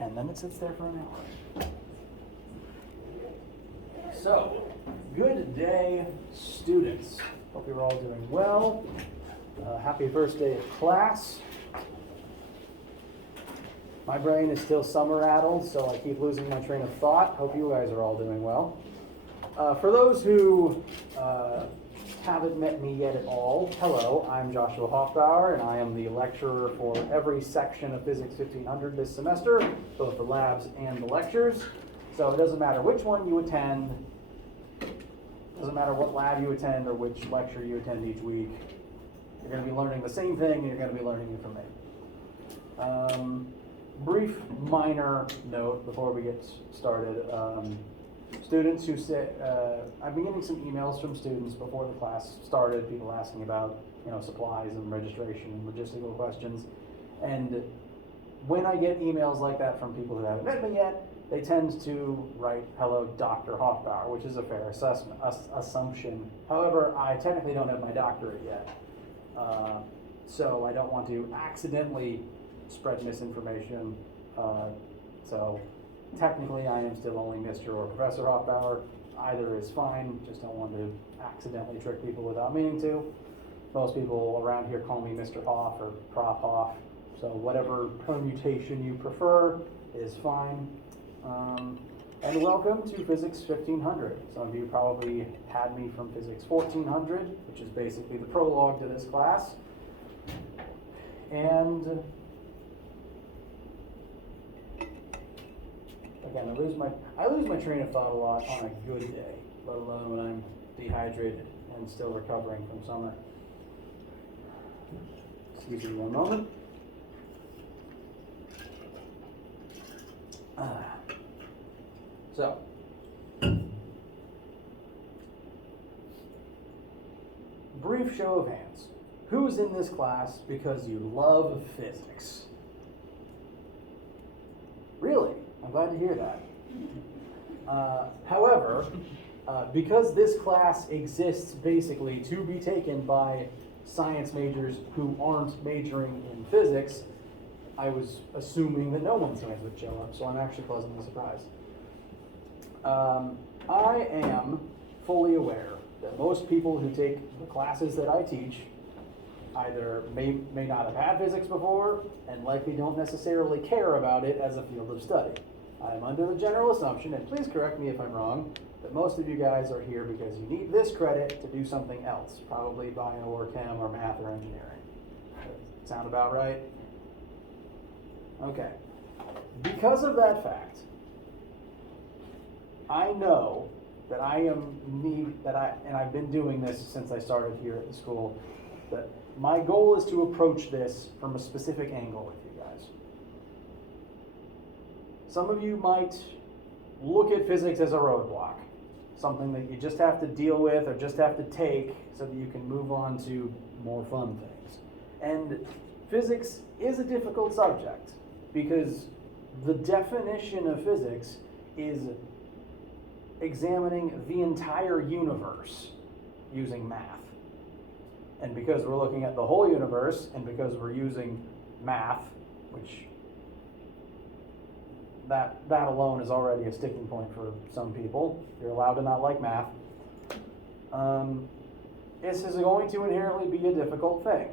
and then it sits there for an hour. So, good day, students. Hope you're all doing well. Happy first day of class. My brain is still summer-addled, so I keep losing my train of thought. Hope you guys are all doing well. For those who haven't met me yet at all, hello, I'm Joshua Hoffbauer, and I am the lecturer for every section of Physics 1500 this semester, both the labs and the lectures. So it doesn't matter which one you attend, doesn't matter what lab you attend or which lecture you attend each week. You're going to be learning the same thing, and you're going to be learning it from me. Brief minor note before we get started. Students who say, I've been getting some emails from students before the class started, people asking about, supplies and registration and logistical questions. And when I get emails like that from people who haven't met me yet, they tend to write, hello, Dr. Hoffbauer, which is a fair assumption. However, I technically don't have my doctorate yet. So I don't want to accidentally spread misinformation. So technically I am still only Mr. or Professor Hoffbauer. Either is fine, just don't want to accidentally trick people without meaning to. Most people around here call me Mr. Hoff or Prof. Hoff, so whatever permutation you prefer is fine. And welcome to Physics 1500. Some of you probably had me from Physics 1400, which is basically the prologue to this class. And again, I lose my train of thought a lot on a good day, let alone when I'm dehydrated and still recovering from summer. Excuse me one moment. So, brief show of hands. Who's in this class because you love physics? Really? I'm glad to hear that. However, because this class exists basically to be taken by science majors who aren't majoring in physics, I was assuming that no one's hands would show up, so I'm actually pleasantly surprised. I am fully aware that most people who take the classes that I teach either may not have had physics before and likely don't necessarily care about it as a field of study. I am under the general assumption, and please correct me if I'm wrong, that most of you guys are here because you need this credit to do something else, probably bio or chem or math or engineering. Sound about right? Okay. Because of that fact, I know that and I've been doing this since I started here at the school, that my goal is to approach this from a specific angle with you guys. Some of you might look at physics as a roadblock, something that you just have to deal with or just have to take so that you can move on to more fun things. And physics is a difficult subject because the definition of physics is examining the entire universe using math. And because we're looking at the whole universe, and because we're using math, which that alone is already a sticking point for some people. You're allowed to not like math. This is going to inherently be a difficult thing.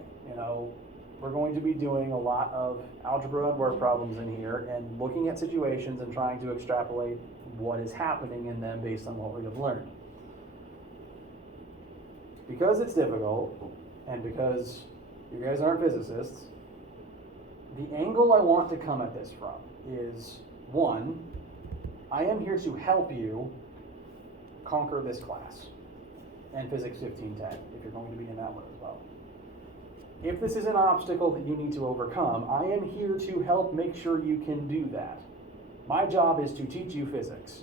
We're going to be doing a lot of algebra and word problems in here and looking at situations and trying to extrapolate what is happening in them based on what we have learned. Because it's difficult, and because you guys aren't physicists, the angle I want to come at this from is, one, I am here to help you conquer this class, and Physics 1510, if you're going to be in that one as well. If this is an obstacle that you need to overcome, I am here to help make sure you can do that. My job is to teach you physics.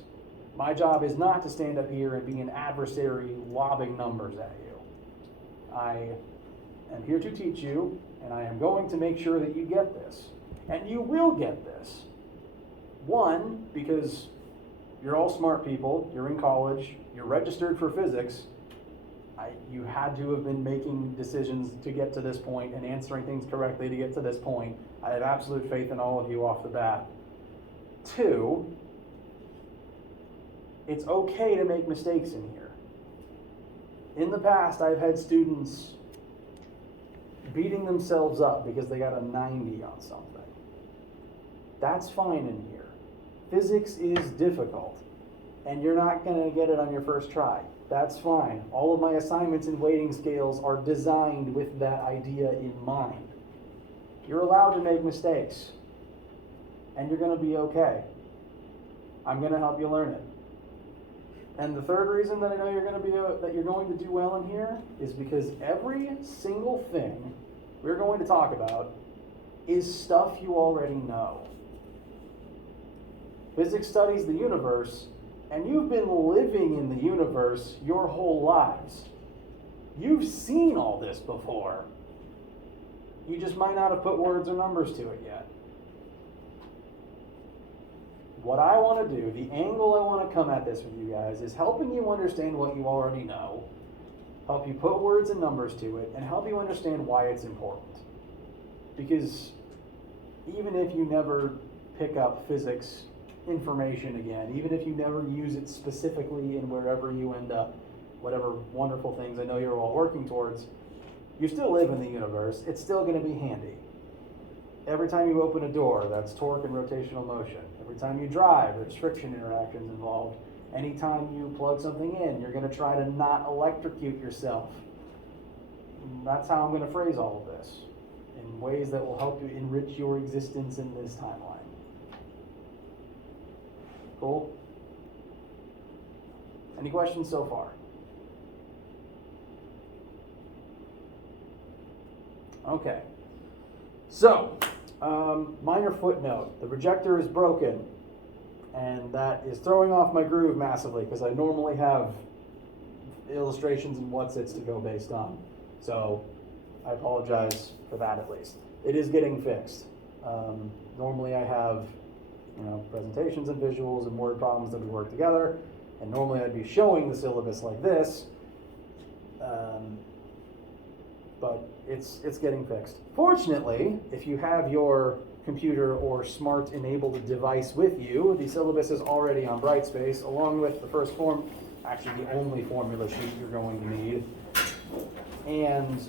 My job is not to stand up here and be an adversary lobbing numbers at you. I am here to teach you, and I am going to make sure that you get this. And you will get this. One, because you're all smart people, you're in college, you're registered for physics, you had to have been making decisions to get to this point and answering things correctly to get to this point. I have absolute faith in all of you off the bat. Two, it's okay to make mistakes in here. In the past, I've had students beating themselves up because they got a 90 on something. That's fine in here. Physics is difficult, and you're not going to get it on your first try. That's fine. All of my assignments and weighting scales are designed with that idea in mind. You're allowed to make mistakes, and you're going to be okay. I'm going to help you learn it. And the third reason that I know that you're going to do well in here is because every single thing we're going to talk about is stuff you already know. Physics studies the universe, and you've been living in the universe your whole lives. You've seen all this before. You just might not have put words or numbers to it yet. What I want to do, the angle I want to come at this with you guys, is helping you understand what you already know, help you put words and numbers to it, and help you understand why it's important. Because even if you never pick up physics information again, even if you never use it specifically in wherever you end up, whatever wonderful things I know you're all working towards, you still live in the universe. It's still going to be handy. Every time you open a door, that's torque and rotational motion. Every time you drive, there's friction interactions involved. Anytime you plug something in, you're going to try to not electrocute yourself. And that's how I'm going to phrase all of this, in ways that will help you enrich your existence in this timeline. Cool? Any questions so far? Okay. So, minor footnote. The projector is broken, and that is throwing off my groove massively because I normally have illustrations and what's-its to go based on. So, I apologize for that at least. It is getting fixed. Normally I have presentations and visuals and word problems that we work together, and normally I'd be showing the syllabus like this, but it's getting fixed. Fortunately, if you have your computer or smart enabled device with you, the syllabus is already on Brightspace, along with the first actually the only formula sheet you're going to need, and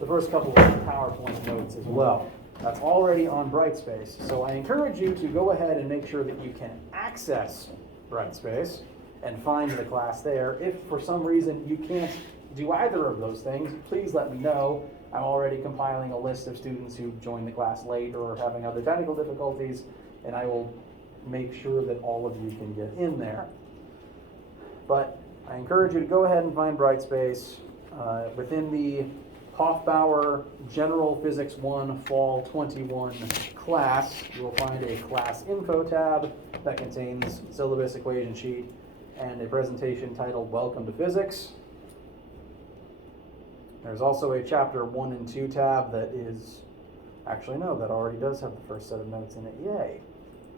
the first couple of PowerPoint notes as well. That's already on Brightspace, so I encourage you to go ahead and make sure that you can access Brightspace and find the class there. If for some reason you can't do either of those things, please let me know. I'm already compiling a list of students who joined the class late or are having other technical difficulties, and I will make sure that all of you can get in there. But I encourage you to go ahead and find Brightspace. Within the Hofbauer General Physics 1 Fall 21 class, you will find a class info tab that contains syllabus equation sheet and a presentation titled Welcome to Physics. There's also a chapter 1 and 2 tab that is, actually no, that already does have the first set of notes in it, yay.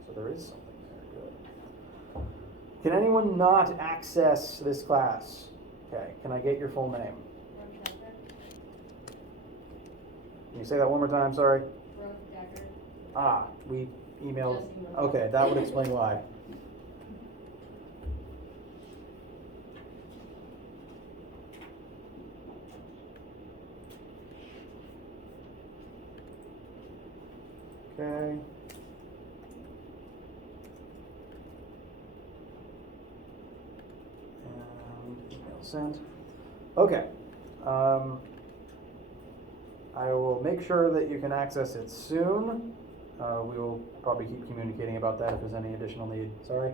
So there is something there, good. Can anyone not access this class? Okay, can I get your full name? Can you say that one more time, sorry? Ah, we emailed, okay, that would explain why. Okay. And email sent. Okay. I will make sure that you can access it soon. We will probably keep communicating about that if there's any additional need. Sorry?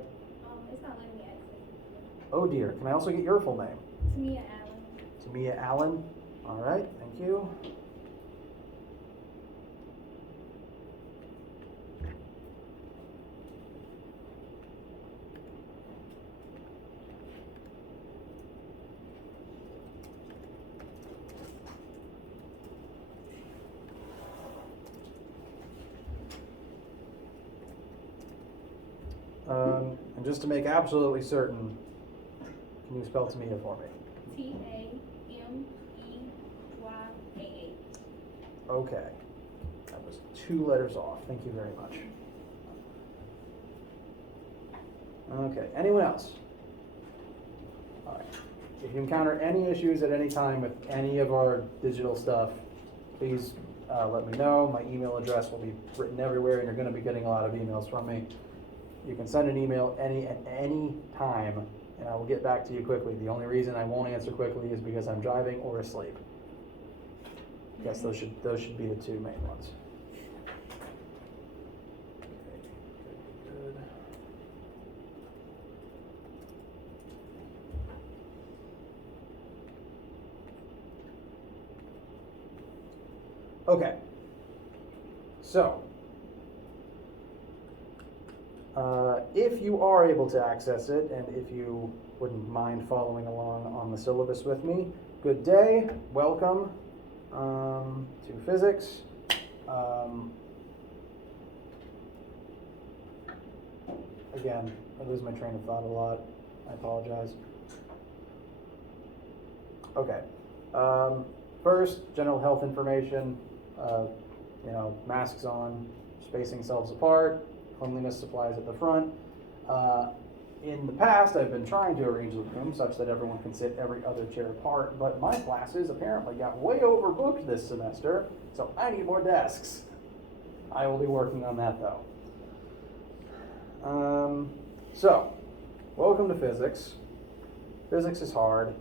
It's not letting me access it. Oh dear. Can I also get your full name? Tamia Allen. Tamia Allen. All right. Thank you. And just to make absolutely certain, can you spell Tamia for me? T-A-M-E-Y-A-A. Okay. That was 2 letters off. Thank you very much. Okay, anyone else? All right. If you encounter any issues at any time with any of our digital stuff, please let me know. My email address will be written everywhere, and you're going to be getting a lot of emails from me. You can send an email at any time, and I will get back to you quickly. The only reason I won't answer quickly is because I'm driving or asleep. Yes, those should be the two main ones. Good. Okay. So, if you are able to access it, and if you wouldn't mind following along on the syllabus with me, good day, welcome to physics. Again, I lose my train of thought a lot. I apologize. Okay. First, general health information. Masks on, spacing selves apart, cleanliness supplies at the front. In the past, I've been trying to arrange the room such that everyone can sit every other chair apart, but my classes apparently got way overbooked this semester, so I need more desks. I will be working on that though. So, welcome to physics. Physics is hard.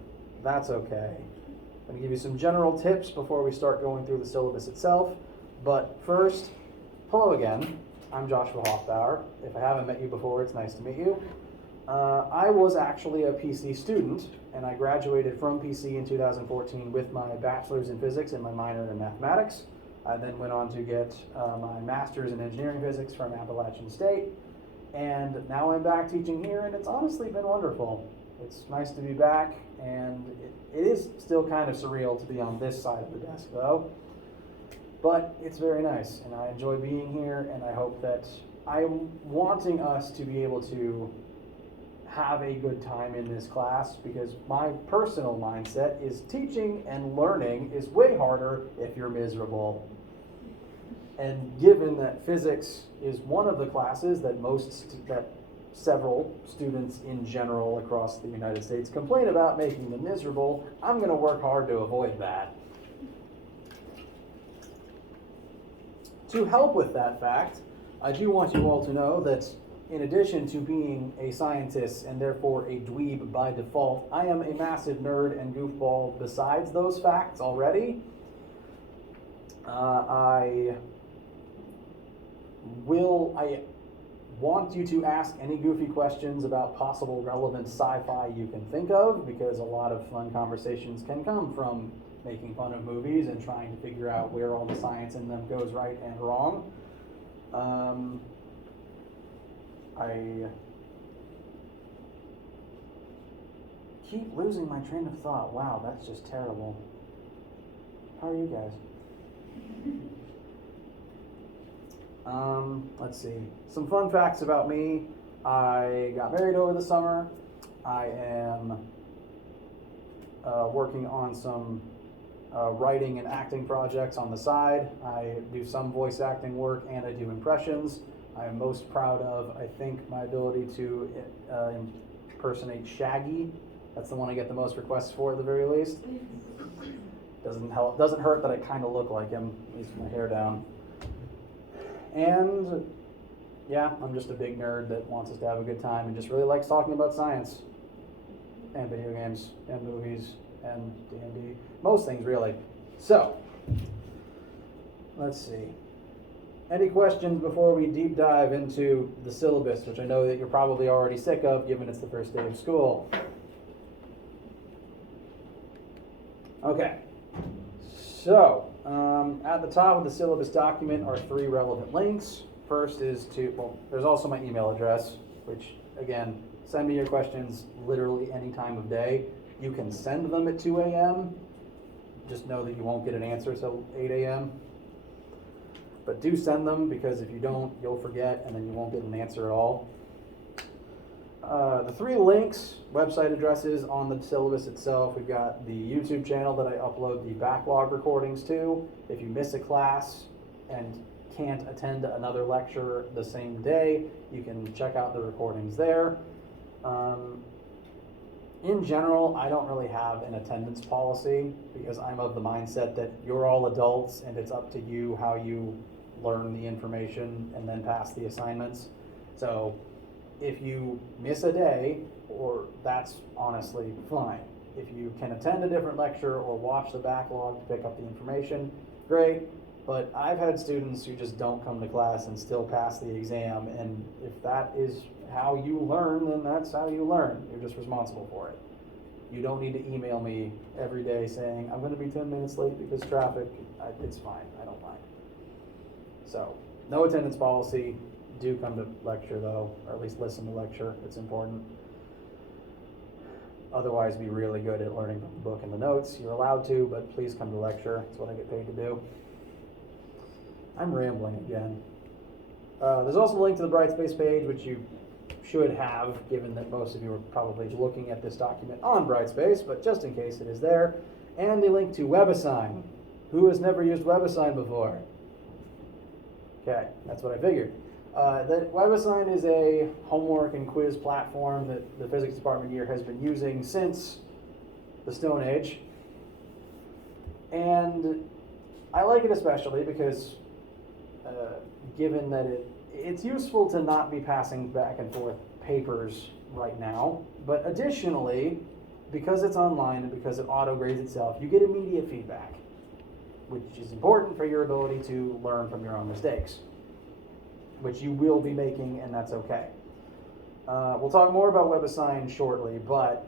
That's okay. I'm going to give you some general tips before we start going through the syllabus itself. But first, hello again. I'm Joshua Hoffbauer. If I haven't met you before, it's nice to meet you. I was actually a PC student, and I graduated from PC in 2014 with my bachelor's in physics and my minor in mathematics. I then went on to get my master's in engineering physics from Appalachian State, and now I'm back teaching here, and it's honestly been wonderful. It's nice to be back, and it is still kind of surreal to be on this side of the desk, though. But it's very nice, and I enjoy being here, and I hope that I'm wanting us to be able to have a good time in this class, because my personal mindset is teaching and learning is way harder if you're miserable. And given that physics is one of the classes that several students in general across the United States complain about making them miserable, I'm going to work hard to avoid that. To help with that fact, I do want you all to know that in addition to being a scientist and therefore a dweeb by default, I am a massive nerd and goofball besides those facts already. I want you to ask any goofy questions about possible relevant sci-fi you can think of, because a lot of fun conversations can come from making fun of movies and trying to figure out where all the science in them goes right and wrong. I keep losing my train of thought. Wow, that's just terrible. How are you guys? Let's see. Some fun facts about me. I got married over the summer. I am working on some writing and acting projects on the side. I do some voice acting work and I do impressions. I am most proud of, I think, my ability to impersonate Shaggy. That's the one I get the most requests for at the very least. Doesn't hurt that I kind of look like him, at least with my hair down. And yeah, I'm just a big nerd that wants us to have a good time and just really likes talking about science and video games and movies and D&D. Most things, really. So, let's see. Any questions before we deep dive into the syllabus, which I know that you're probably already sick of, given it's the first day of school? Okay. So, at the top of the syllabus document are 3 relevant links. First is there's also my email address, which, again, send me your questions literally any time of day. You can send them at 2 a.m. Just know that you won't get an answer till 8 a.m. But do send them, because if you don't, you'll forget, and then you won't get an answer at all. The 3 links, website addresses on the syllabus itself. We've got the YouTube channel that I upload the backlog recordings to. If you miss a class and can't attend another lecture the same day, you can check out the recordings there. In general, I don't really have an attendance policy because I'm of the mindset that you're all adults and it's up to you how you learn the information and then pass the assignments. So if you miss a day, or that's honestly fine. If you can attend a different lecture or watch the backlog to pick up the information, great. But I've had students who just don't come to class and still pass the exam, and if that is how you learn, then that's how you learn. You're just responsible for it. You don't need to email me every day saying, I'm gonna be 10 minutes late because traffic. It's fine, I don't mind. So, no attendance policy. Do come to lecture though, or at least listen to lecture, it's important. Otherwise, be really good at learning from the book and the notes. You're allowed to, but please come to lecture. It's what I get paid to do. I'm rambling again. There's also a link to the Brightspace page, which you should have, given that most of you are probably looking at this document on Brightspace, but just in case it is there. And a link to WebAssign. Who has never used WebAssign before? Okay, that's what I figured. The WebAssign is a homework and quiz platform that the physics department here has been using since the Stone Age. And I like it especially because given that it's useful to not be passing back and forth papers right now, but additionally, because it's online and because it auto-grades itself, you get immediate feedback, which is important for your ability to learn from your own mistakes, which you will be making, and that's okay. We'll talk more about WebAssign shortly, but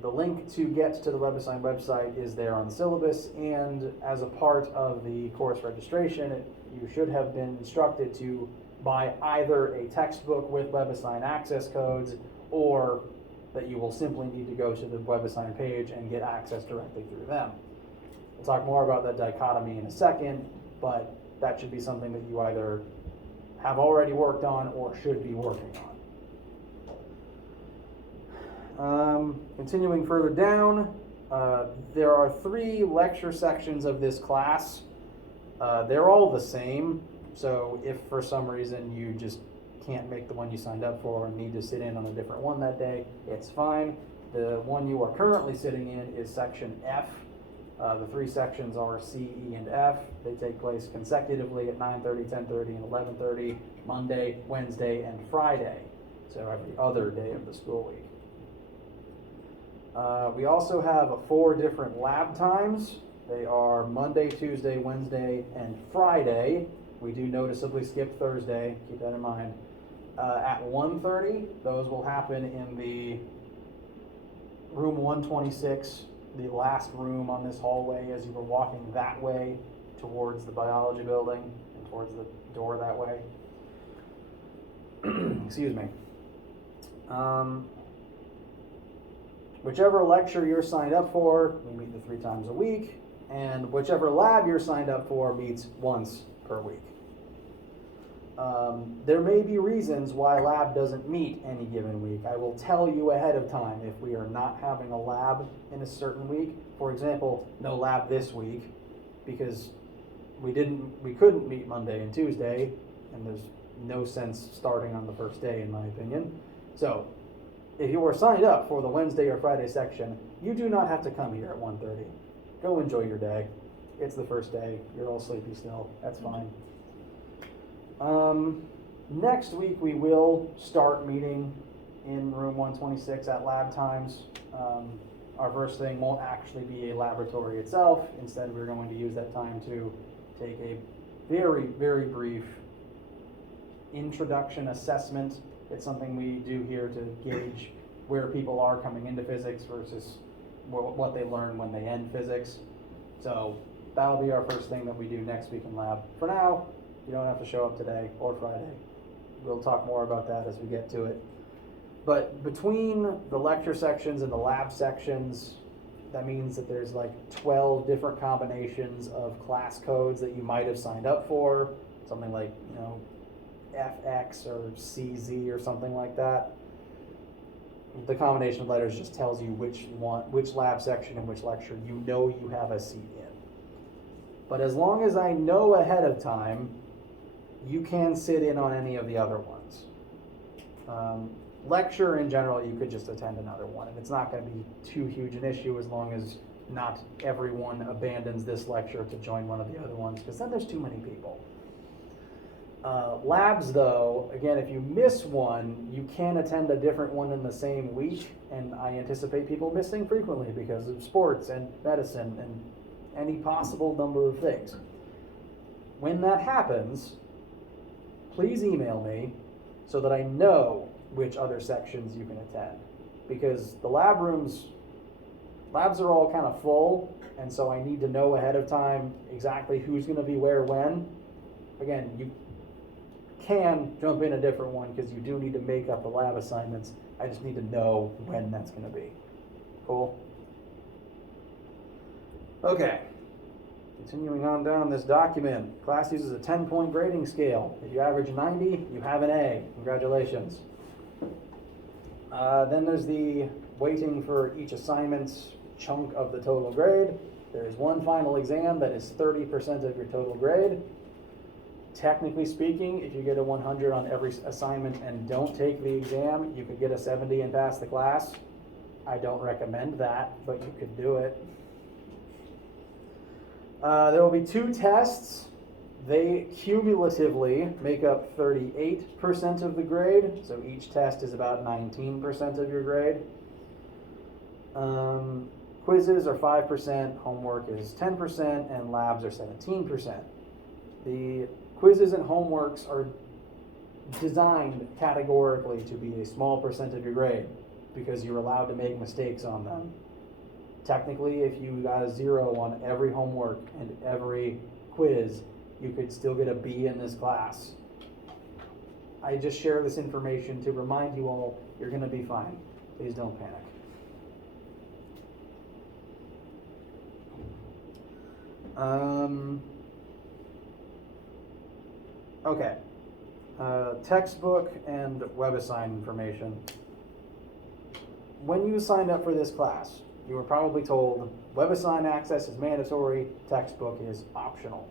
the link to get to the WebAssign website is there on Syllabus, and as a part of the course registration, you should have been instructed to buy either a textbook with WebAssign access codes, or that you will simply need to go to the WebAssign page and get access directly through them. We'll talk more about that dichotomy in a second, but that should be something that you either have already worked on or should be working on. Continuing further down, there are 3 lecture sections of this class. They're all the same, so if for some reason you just can't make the one you signed up for and need to sit in on a different one that day, it's fine. The one you are currently sitting in is section F. The 3 sections are C, E, and F. They take place consecutively at 9:30, 10:30, and 11:30, Monday, Wednesday, and Friday, so every other day of the school week. We also have 4 different lab times. They are Monday, Tuesday, Wednesday, and Friday. We do noticeably skip Thursday, keep that in mind. At 1:30, those will happen in the room 126, the last room on this hallway as you were walking that way towards the biology building and towards the door that way. Excuse me. Whichever lecture you're signed up for, we meet the 3 times a week, and whichever lab you're signed up for meets once per week. There may be reasons why lab doesn't meet any given week. I will tell you ahead of time if we are not having a lab in a certain week. For example, no lab this week because we couldn't meet Monday and Tuesday, and there's no sense starting on the first day in my opinion. So if you are signed up for the Wednesday or Friday section, you do not have to come here at 1:30. Go enjoy your day. It's the first day. You're all sleepy still. That's fine. Next week we will start meeting in room 126 at lab times. Our first thing won't actually be a laboratory itself. Instead, we're going to use that time to take a very, very brief introduction assessment. It's something we do here to gauge where people are coming into physics versus what they learn when they end physics. So that'll be our first thing that we do next week in lab. For now, you don't have to show up today or Friday. We'll talk more about that as we get to it. But between the lecture sections and the lab sections, that means that there's like 12 different combinations of class codes that you might have signed up for. Something like, FX or CZ or something like that. The combination of letters just tells you which lab section and which lecture you have a seat in. But as long as I know ahead of time, you can sit in on any of the other ones. Lecture in general, you could just attend another one, and it's not going to be too huge an issue as long as not everyone abandons this lecture to join one of the other ones, because then there's too many people. Labs, though, again, if you miss one, you can attend a different one in the same week, and I anticipate people missing frequently because of sports and medicine and any possible number of things. When that happens, please email me so that I know which other sections you can attend, because the labs are all kind of full, and so I need to know ahead of time exactly who's going to be where when. Again, you can jump in a different one because you do need to make up the lab assignments. I just need to know when that's going to be. Cool? Okay. Continuing on down this document, class uses a 10-point grading scale. If you average 90, you have an A. Congratulations. Then there's the weighting for each assignment's chunk of the total grade. There is one final exam that is 30% of your total grade. Technically speaking, if you get a 100 on every assignment and don't take the exam, you could get a 70 and pass the class. I don't recommend that, but you could do it. There will be 2 tests. They cumulatively make up 38% of the grade, so each test is about 19% of your grade. Quizzes are 5%, homework is 10%, and labs are 17%. The quizzes and homeworks are designed categorically to be a small percent of your grade because you're allowed to make mistakes on them. Technically, if you got a 0 on every homework and every quiz, you could still get a B in this class. I just share this information to remind you all you're going to be fine. Please don't panic. Okay. Textbook and WebAssign information. When you signed up for this class, you were probably told WebAssign access is mandatory, textbook is optional.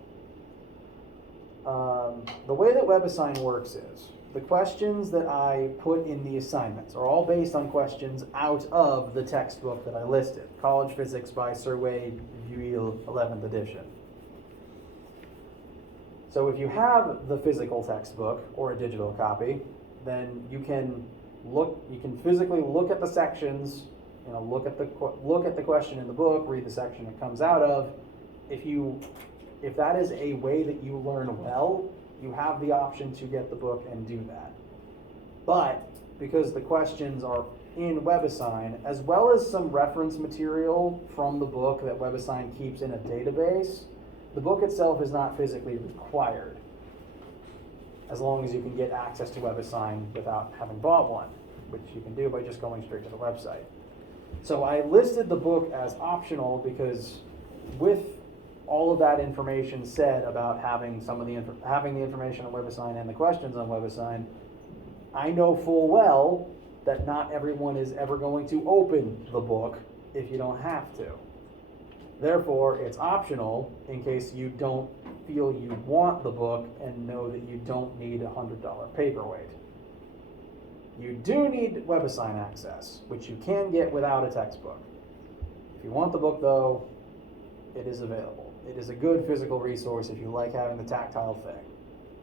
The way that WebAssign works is, the questions that I put in the assignments are all based on questions out of the textbook that I listed, College Physics by Sir Wade Buell, 11th edition. So if you have the physical textbook or a digital copy, then you can physically look at the sections, look at the question in the book, read the section it comes out of. If that is a way that you learn well, you have the option to get the book and do that. But because the questions are in WebAssign, as well as some reference material from the book that WebAssign keeps in a database, the book itself is not physically required, as long as you can get access to WebAssign without having bought one, which you can do by just going straight to the website. So I listed the book as optional because with all of that information said about having having the information on WebAssign and the questions on WebAssign, I know full well that not everyone is ever going to open the book if you don't have to. Therefore, it's optional in case you don't feel you want the book and know that you don't need a $100 paperweight. You do need WebAssign access, which you can get without a textbook. If you want the book, though, it is available. It is a good physical resource if you like having the tactile thing.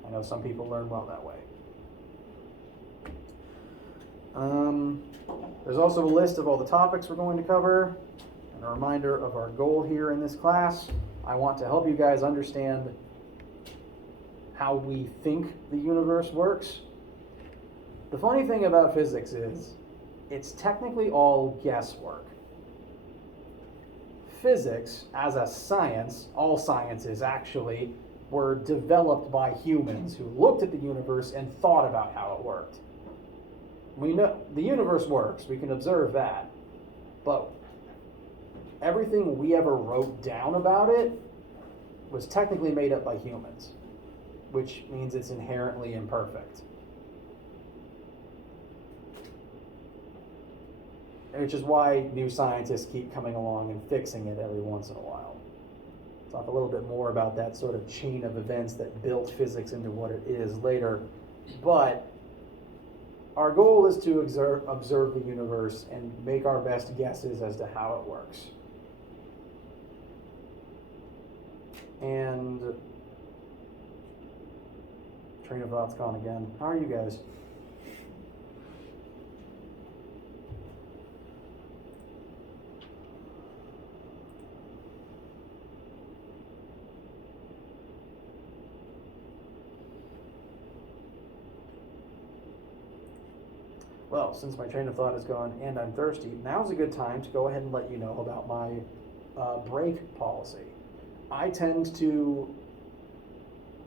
I know some people learn well that way. There's also a list of all the topics we're going to cover, and a reminder of our goal here in this class. I want to help you guys understand how we think the universe works. The funny thing about physics is, it's technically all guesswork. Physics, as a science, all sciences actually, were developed by humans who looked at the universe and thought about how it worked. We know the universe works, we can observe that, but everything we ever wrote down about it was technically made up by humans, which means it's inherently imperfect. Which is why new scientists keep coming along and fixing it every once in a while. Talk a little bit more about that sort of chain of events that built physics into what it is later. But our goal is to observe the universe and make our best guesses as to how it works. And train of thought's gone again. How are you guys? Well, since my train of thought is gone and I'm thirsty, now's a good time to go ahead and let you know about my break policy. I tend to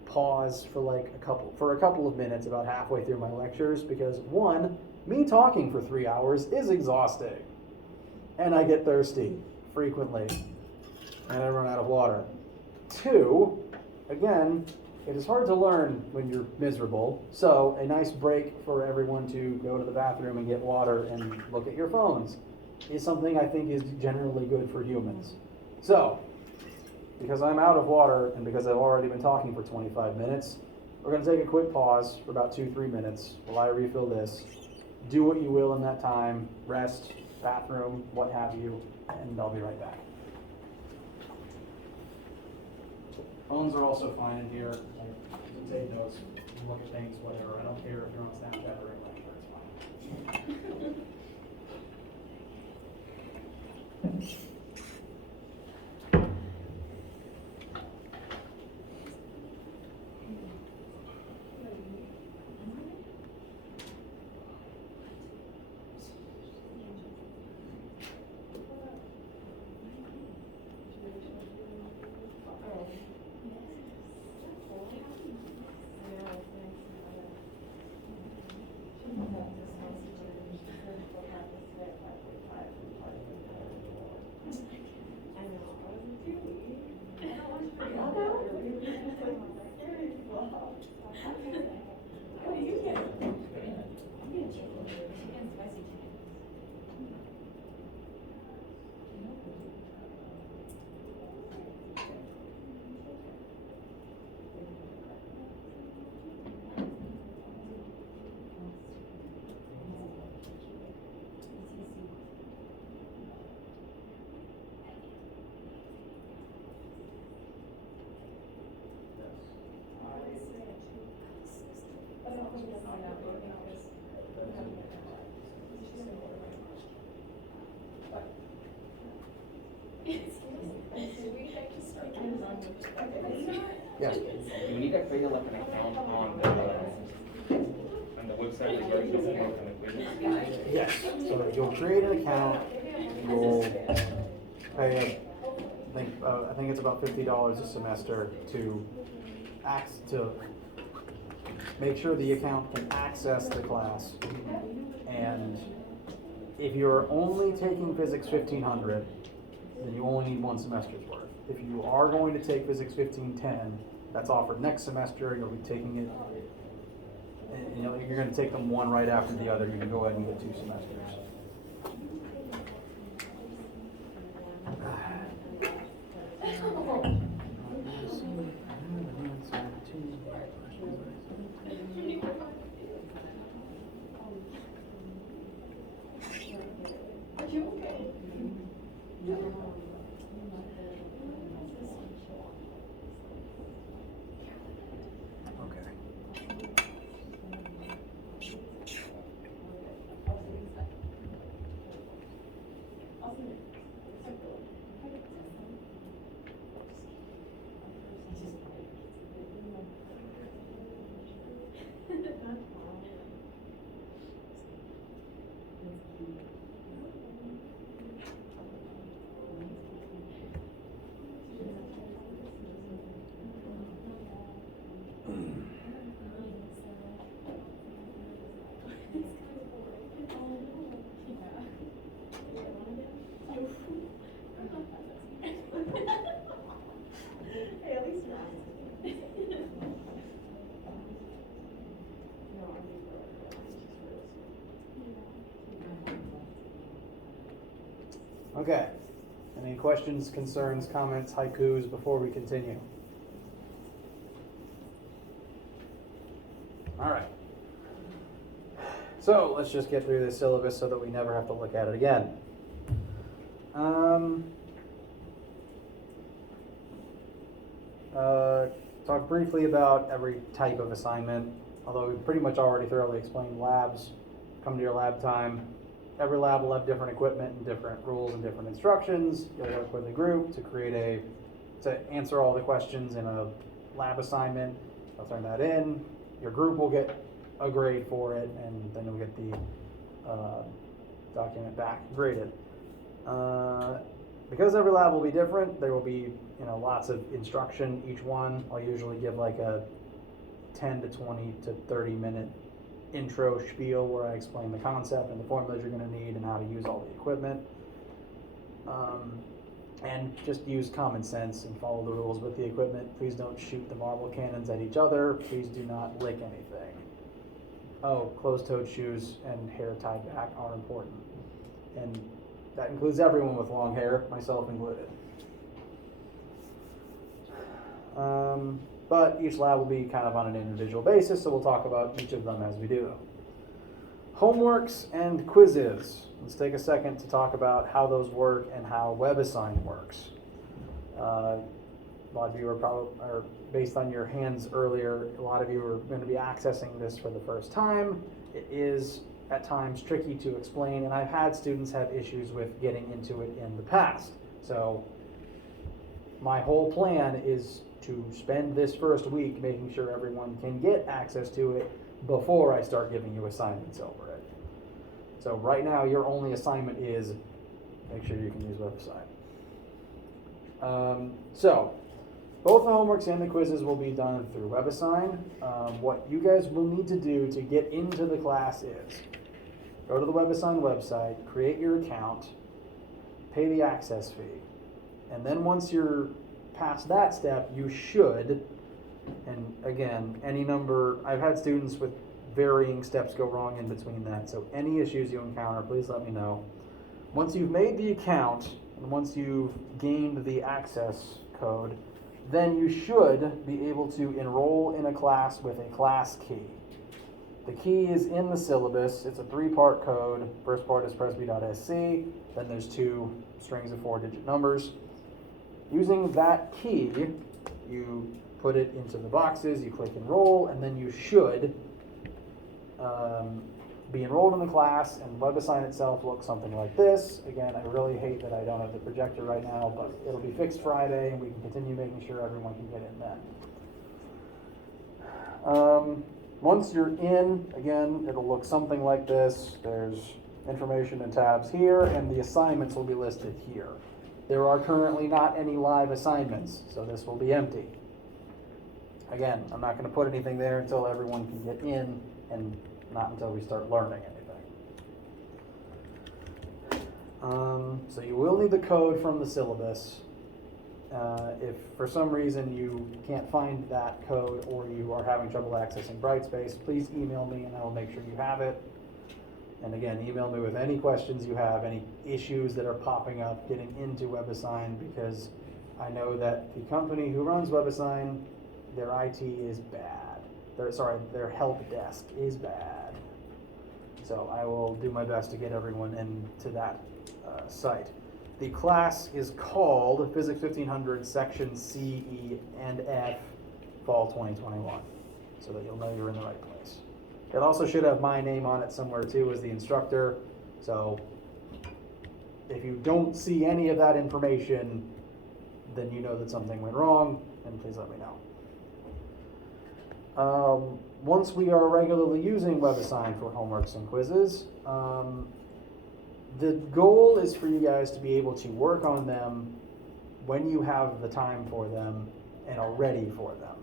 pause for a couple of minutes about halfway through my lectures because one, me talking for 3 hours is exhausting, and I get thirsty frequently, and I run out of water. Two, again, it is hard to learn when you're miserable, so a nice break for everyone to go to the bathroom and get water and look at your phones is something I think is generally good for humans. So, because I'm out of water and because I've already been talking for 25 minutes, we're going to take a quick pause for about 2-3 minutes while I refill this. Do what you will in that time, rest, bathroom, what have you, and I'll be right back. Phones are also fine in here. Take notes, look at things, whatever. I don't care if you're on Snapchat or anything, it's fine. Yes. You need to create like an account on the website that you're using with. Yes. So you'll create an account. You'll pay I think it's about $50 a semester to make sure the account can access the class. And if you're only taking Physics 1500, then you only need 1 semester's worth. If you are going to take Physics 1510, that's offered next semester. You'll be taking it, and you're going to take them one right after the other. You can go ahead and get 2 semesters. Okay. Any questions, concerns, comments, haikus before we continue? All right. So let's just get through this syllabus so that we never have to look at it again. Talk briefly about every type of assignment, although we pretty much already thoroughly explained labs. Come to your lab time. Every lab will have different equipment and different rules and different instructions. You'll work with a group to answer all the questions in a lab assignment. I'll turn that in. Your group will get a grade for it, and then you'll get the document back graded. Because every lab will be different, there will be lots of instruction each one. I'll usually give like a 10 to 20 to 30 minute intro spiel where I explain the concept and the formulas you're going to need and how to use all the equipment. And just use common sense and follow the rules with the equipment. Please don't shoot the marble cannons at each other. Please do not lick anything. Oh, closed-toed shoes and hair tied back are important. And that includes everyone with long hair, myself included. But each lab will be kind of on an individual basis, so we'll talk about each of them as we do. Homeworks and quizzes. Let's take a second to talk about how those work and how WebAssign works. A lot of you are based on your hands earlier, a lot of you are going to be accessing this for the first time. It is at times tricky to explain, and I've had students have issues with getting into it in the past. So my whole plan is to spend this first week making sure everyone can get access to it before I start giving you assignments over it. So right now your only assignment is make sure you can use WebAssign. So both the homeworks and the quizzes will be done through WebAssign. What you guys will need to do to get into the class is go to the WebAssign website, create your account, pay the access fee, and then once you're past that step, you should, and again, any number, I've had students with varying steps go wrong in between that, so any issues you encounter, please let me know. Once you've made the account, and once you've gained the access code, then you should be able to enroll in a class with a class key. The key is in the syllabus. It's a 3-part code. First part is presby.sc, then there's 2 strings of 4-digit numbers. Using that key, you put it into the boxes, you click enroll, and then you should be enrolled in the class, and WebAssign itself looks something like this. Again, I really hate that I don't have the projector right now, but it'll be fixed Friday, and we can continue making sure everyone can get in then. Once you're in, again, it'll look something like this. There's information and tabs here, and the assignments will be listed here. There are currently not any live assignments, so this will be empty. Again, I'm not going to put anything there until everyone can get in, and not until we start learning anything. So you will need the code from the syllabus. If for some reason you can't find that code or you are having trouble accessing Brightspace, please email me and I will make sure you have it. And again, email me with any questions you have, any issues that are popping up getting into WebAssign, because I know that the company who runs WebAssign, their IT is bad. Their help desk is bad. So I will do my best to get everyone into that site. The class is called Phys1500 Section C, E, and F, Fall 2021, so that you'll know you're in the right place. It also should have my name on it somewhere too as the instructor, so if you don't see any of that information, then you know that something went wrong, and please let me know. Once we are regularly using WebAssign for homeworks and quizzes, the goal is for you guys to be able to work on them when you have the time for them and are ready for them.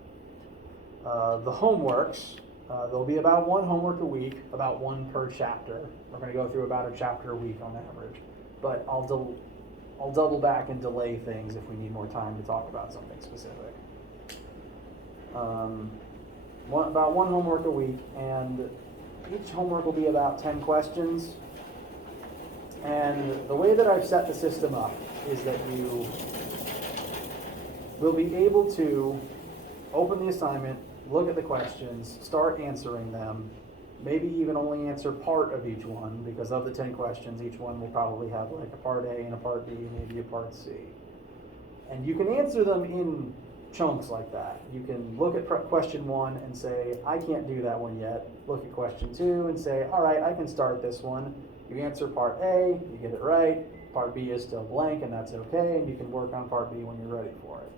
The homeworks, there'll be about 1 homework a week, about 1 per chapter. We're going to go through about a chapter a week on average, but I'll double back and delay things if we need more time to talk about something specific. About 1 homework a week, and each homework will be about 10 questions. And the way that I've set the system up is that you will be able to open the assignment, look at the questions, start answering them. maybe even only answer part of each one, because of the 10 questions, each one will probably have like a part A and a part B, maybe a part C. And you can answer them in chunks like that. You can look at question 1 and say, I can't do that one yet. Look at question 2 and say, all right, I can start this one. You answer part A, you get it right. Part B is still blank, and that's okay, and you can work on part B when you're ready for it.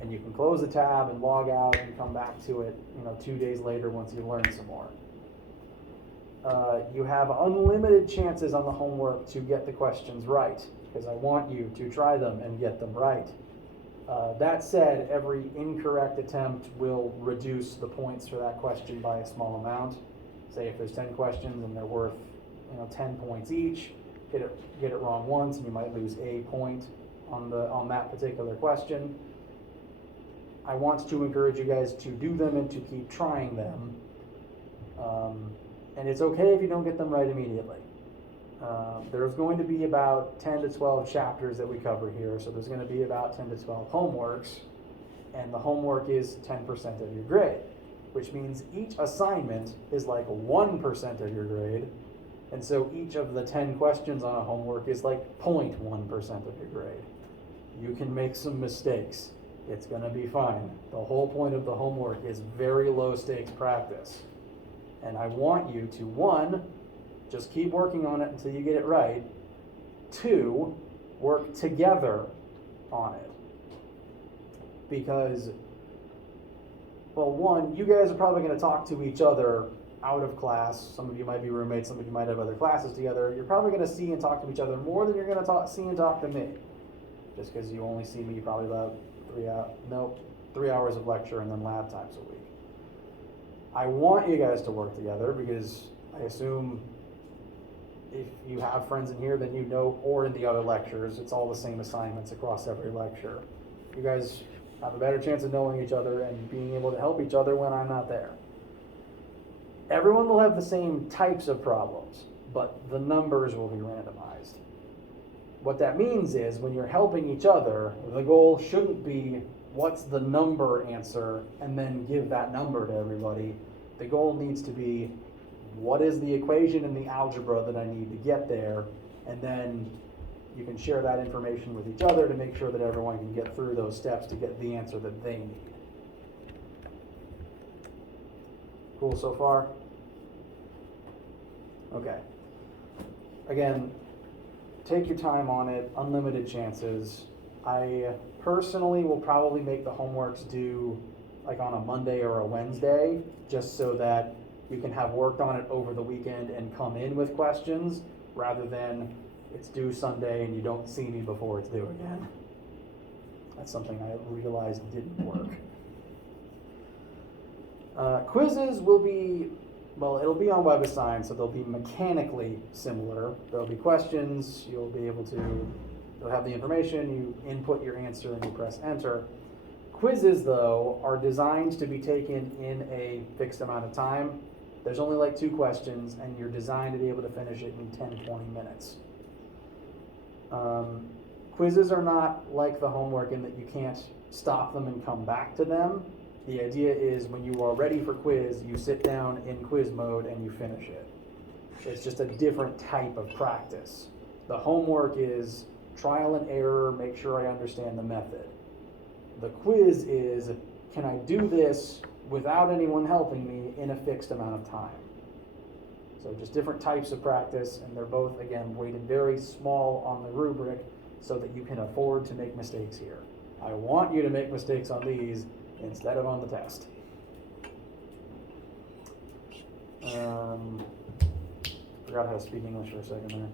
And you can close the tab and log out and come back to it, 2 days later once you've learned some more. You have unlimited chances on the homework to get the questions right, because I want you to try them and get them right. That said, every incorrect attempt will reduce the points for that question by a small amount. Say if there's 10 questions and they're worth 10 points each, get it wrong once and you might lose a point on that particular question. I want to encourage you guys to do them and to keep trying them. And it's okay if you don't get them right immediately. There's going to be about 10 to 12 chapters that we cover here, so there's going to be about 10 to 12 homeworks, and the homework is 10% of your grade, which means each assignment is like 1% of your grade, and so each of the 10 questions on a homework is like 0.1% of your grade. You can make some mistakes. It's going to be fine. The whole point of the homework is very low stakes practice. And I want you to, 1, just keep working on it until you get it right. 2, work together on it. Because, well, 1, you guys are probably going to talk to each other out of class. Some of you might be roommates, some of you might have other classes together. You're probably going to see and talk to each other more than you're going to see and talk to me. Just because you only see me probably about 3 hours of lecture and then lab times a week. I want you guys to work together because I assume if you have friends in here, then you know, or in the other lectures, it's all the same assignments across every lecture. You guys have a better chance of knowing each other and being able to help each other when I'm not there. Everyone will have the same types of problems, but the numbers will be randomized. What that means is when you're helping each other, the goal shouldn't be what's the number answer and then give that number to everybody. The goal needs to be what is the equation in the algebra that I need to get there, and then you can share that information with each other to make sure that everyone can get through those steps to get the answer that they need. Cool so far? Okay. Again, take your time on it, unlimited chances. I personally will probably make the homeworks due like on a Monday or a Wednesday, just so that you can have worked on it over the weekend and come in with questions, rather than it's due Sunday and you don't see me before it's due again. That's something I realized didn't work. Quizzes will be, well, it'll be on WebAssign, so they'll be mechanically similar. There'll be questions, you'll have the information, you input your answer and you press enter. Quizzes, though, are designed to be taken in a fixed amount of time. There's only like 2 questions, and you're designed to be able to finish it in 10-20 minutes. Quizzes are not like the homework in that you can't stop them and come back to them. The idea is when you are ready for quiz, you sit down in quiz mode and you finish it. It's just a different type of practice. The homework is trial and error, make sure I understand the method. The quiz is, can I do this without anyone helping me in a fixed amount of time? So just different types of practice, and they're both, again, weighted very small on the rubric so that you can afford to make mistakes here. I want you to make mistakes on these instead of on the test. Forgot how to speak English for a second there.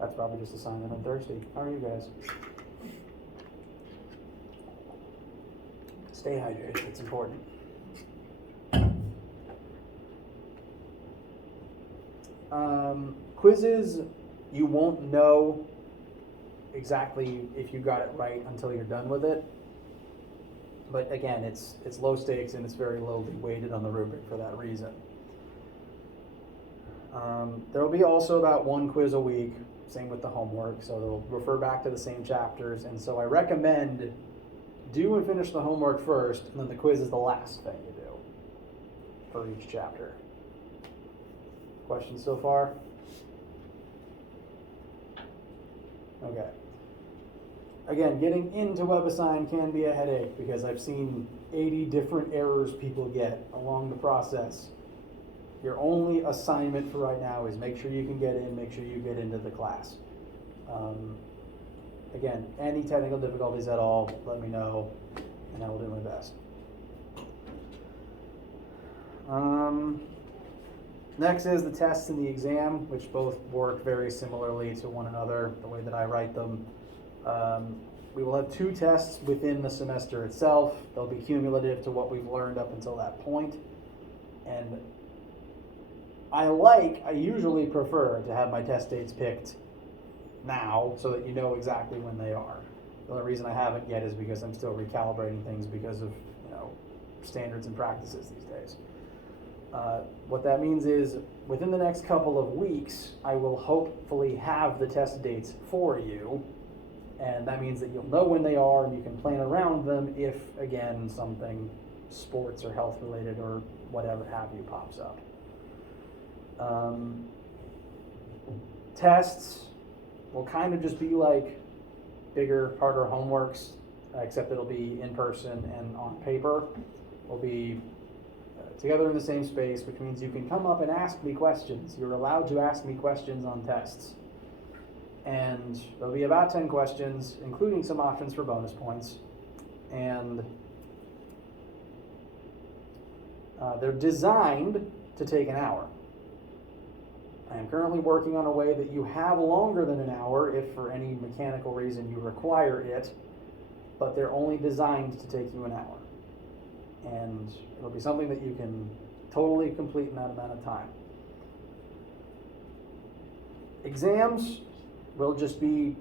That's probably just a sign that I'm thirsty. How are you guys? Stay hydrated, it's important. Quizzes, you won't know exactly if you got it right until you're done with it. But again, it's low stakes and it's very lowly weighted on the rubric for that reason. There will be also about 1 quiz a week, same with the homework, so they'll refer back to the same chapters. And so I recommend do and finish the homework first, and then the quiz is the last thing you do for each chapter. Questions so far? Okay. Again, getting into WebAssign can be a headache because I've seen 80 different errors people get along the process. Your only assignment for right now is make sure you can get in, make sure you get into the class. Again, any technical difficulties at all, let me know, and I will do my best. Next is the test and the exam, which both work very similarly to one another, the way that I write them. We will have 2 tests within the semester itself. They'll be cumulative to what we've learned up until that point. And I usually prefer to have my test dates picked now so that you know exactly when they are. The only reason I haven't yet is because I'm still recalibrating things because of standards and practices these days. What that means is within the next couple of weeks, I will hopefully have the test dates for you. And that means that you'll know when they are and you can plan around them if, again, something sports or health related or whatever have you pops up. Tests will kind of just be like bigger, harder homeworks, except it'll be in person and on paper. We'll be together in the same space, which means you can come up and ask me questions. You're allowed to ask me questions on tests. And there'll be about 10 questions, including some options for bonus points. And they're designed to take an hour. I am currently working on a way that you have longer than an hour if for any mechanical reason you require it, but they're only designed to take you an hour. And it'll be something that you can totally complete in that amount of time. Exams will just be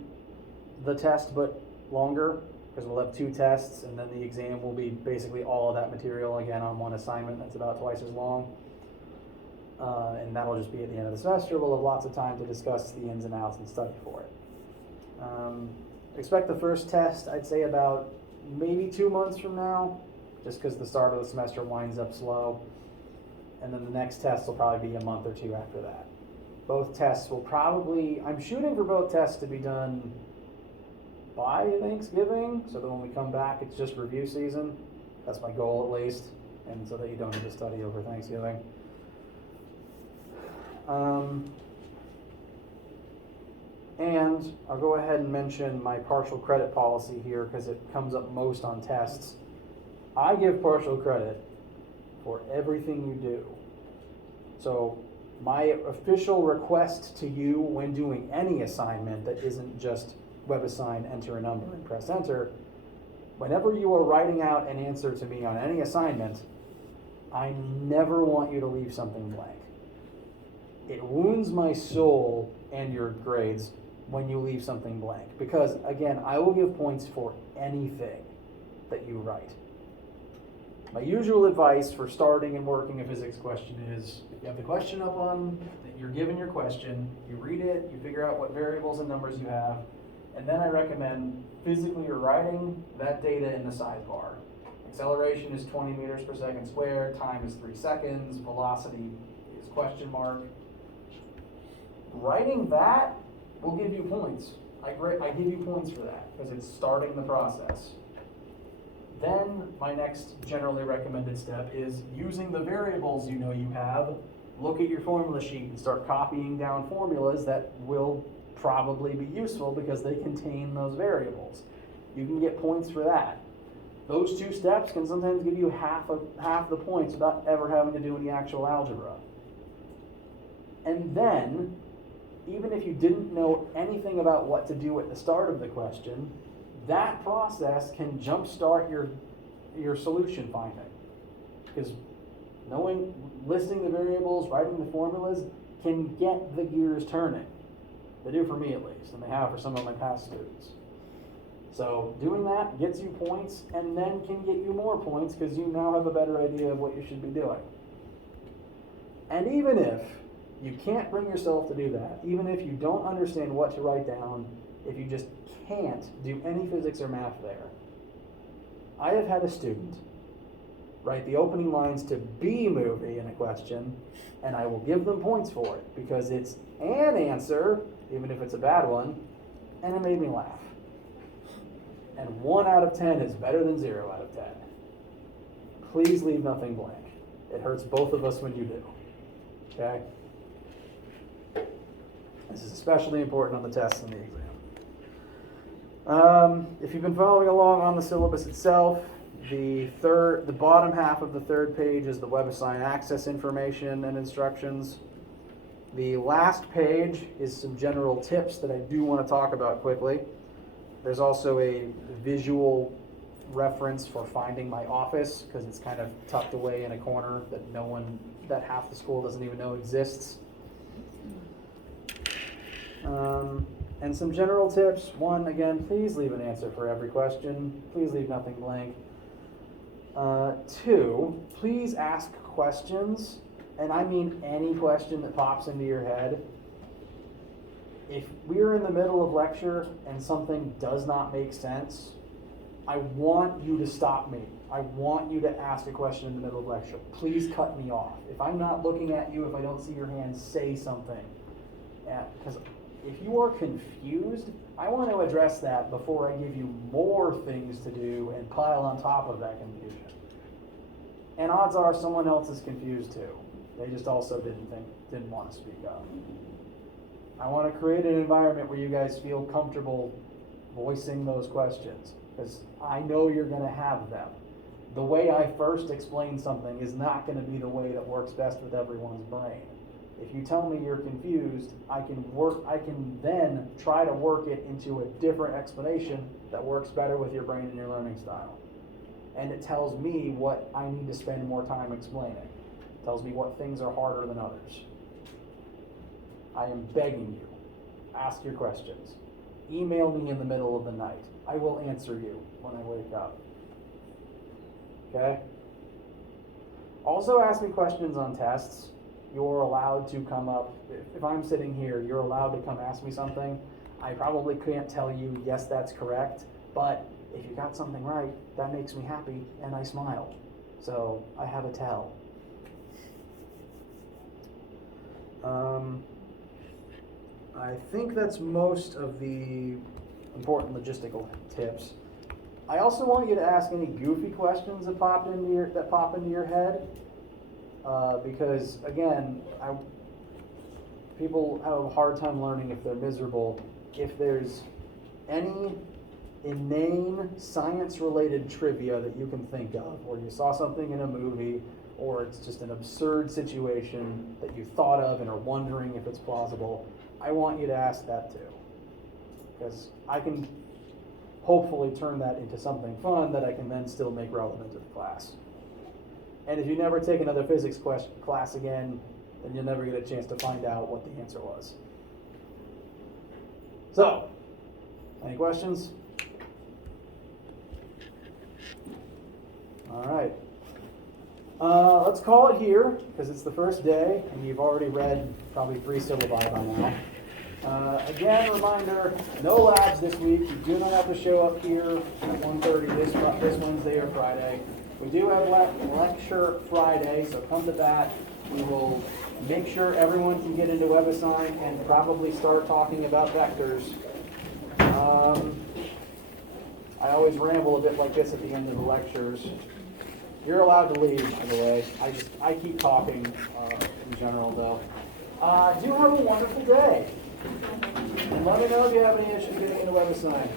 the test but longer, because we'll have 2 tests and then the exam will be basically all of that material again on one assignment that's about twice as long. And that'll just be at the end of the semester. We'll have lots of time to discuss the ins and outs and study for it. Expect the first test, I'd say about maybe 2 months from now, just because the start of the semester winds up slow. And then the next test will probably be a month or 2 after that. Both tests will probably, I'm shooting for both tests to be done by Thanksgiving, so that when we come back, it's just review season. That's my goal at least, and so that you don't have to study over Thanksgiving. And I'll go ahead and mention my partial credit policy here because it comes up most on tests. I give partial credit for everything you do. So my official request to you when doing any assignment that isn't just WebAssign, enter a number, and press enter, whenever you are writing out an answer to me on any assignment, I never want you to leave something blank. It wounds my soul and your grades when you leave something blank. Because, again, I will give points for anything that you write. My usual advice for starting and working a physics question is, if you have the question up on, you're given your question, you read it, you figure out what variables and numbers you have, and then I recommend physically writing that data in the sidebar. Acceleration is 20 meters per second squared, time is 3 seconds, velocity is question mark. Writing that will give you points. I give you points for that because it's starting the process. Then my next generally recommended step is using the variables you know you have. Look at your formula sheet and start copying down formulas that will probably be useful because they contain those variables. You can get points for that. Those 2 steps can sometimes give you half the points without ever having to do any actual algebra. And then, even if you didn't know anything about what to do at the start of the question, that process can jumpstart your solution finding. Because listing the variables, writing the formulas, can get the gears turning. They do for me at least, and they have for some of my past students. So doing that gets you points, and then can get you more points because you now have a better idea of what you should be doing. And even if you can't bring yourself to do that, even if you don't understand what to write down, if you just can't do any physics or math there, I have had a student write the opening lines to B movie in a question, and I will give them points for it because it's an answer, even if it's a bad one, and it made me laugh. And 1 out of 10 is better than 0 out of 10. Please leave nothing blank. It hurts both of us when you do. Okay? This is especially important on the tests and the exam. If you've been following along on the syllabus itself, the bottom half of the third page is the WebAssign access information and instructions. The last page is some general tips that I do want to talk about quickly. There's also a visual reference for finding my office because it's kind of tucked away in a corner that half the school doesn't even know exists. And some general tips. 1, again, please leave an answer for every question. Please leave nothing blank. 2, please ask questions, and I mean any question that pops into your head. If we're in the middle of lecture and something does not make sense, I want you to stop me. I want you to ask a question in the middle of lecture. Please cut me off. If I'm not looking at you, if I don't see your hand, say something. Because if you are confused, I want to address that before I give you more things to do and pile on top of that confusion. And odds are someone else is confused too. They just also didn't want to speak up. I want to create an environment where you guys feel comfortable voicing those questions, because I know you're going to have them. The way I first explain something is not going to be the way that works best with everyone's brain. If you tell me you're confused, I can then try to work it into a different explanation that works better with your brain and your learning style. And it tells me what I need to spend more time explaining. It tells me what things are harder than others. I am begging you, ask your questions. Email me in the middle of the night. I will answer you when I wake up. Okay? Also ask me questions on tests. You're allowed to come up, if I'm sitting here, you're allowed to come ask me something. I probably can't tell you, yes, that's correct, but if you got something right, that makes me happy and I smile. So I have a tell. I think that's most of the important logistical tips. I also want you to ask any goofy questions that pop into your head. Because again, people have a hard time learning if they're miserable. If there's any inane science-related trivia that you can think of, or you saw something in a movie, or it's just an absurd situation that you thought of and are wondering if it's plausible, I want you to ask that too. Because I can hopefully turn that into something fun that I can then still make relevant to the class. And if you never take another physics class again, then you'll never get a chance to find out what the answer was. So, any questions? All right. Let's call it here, because it's the first day, and you've already read probably 3 syllabi by now. Again, reminder, no labs this week. You do not have to show up here at 1:30 this Wednesday or Friday. We do have lecture Friday, so come to that. We will make sure everyone can get into WebAssign and probably start talking about vectors. I always ramble a bit like this at the end of the lectures. You're allowed to leave, by the way. I keep talking in general, though. Do have a wonderful day. And let me know if you have any issues getting into WebAssign.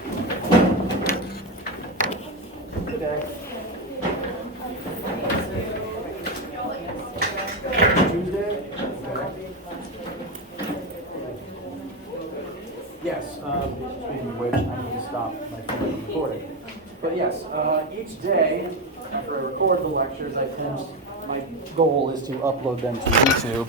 Good day. Tuesday? Okay. Yes, speaking of which, I need to stop my phone from recording. But yes, each day, after I record the lectures, my goal is to upload them to YouTube.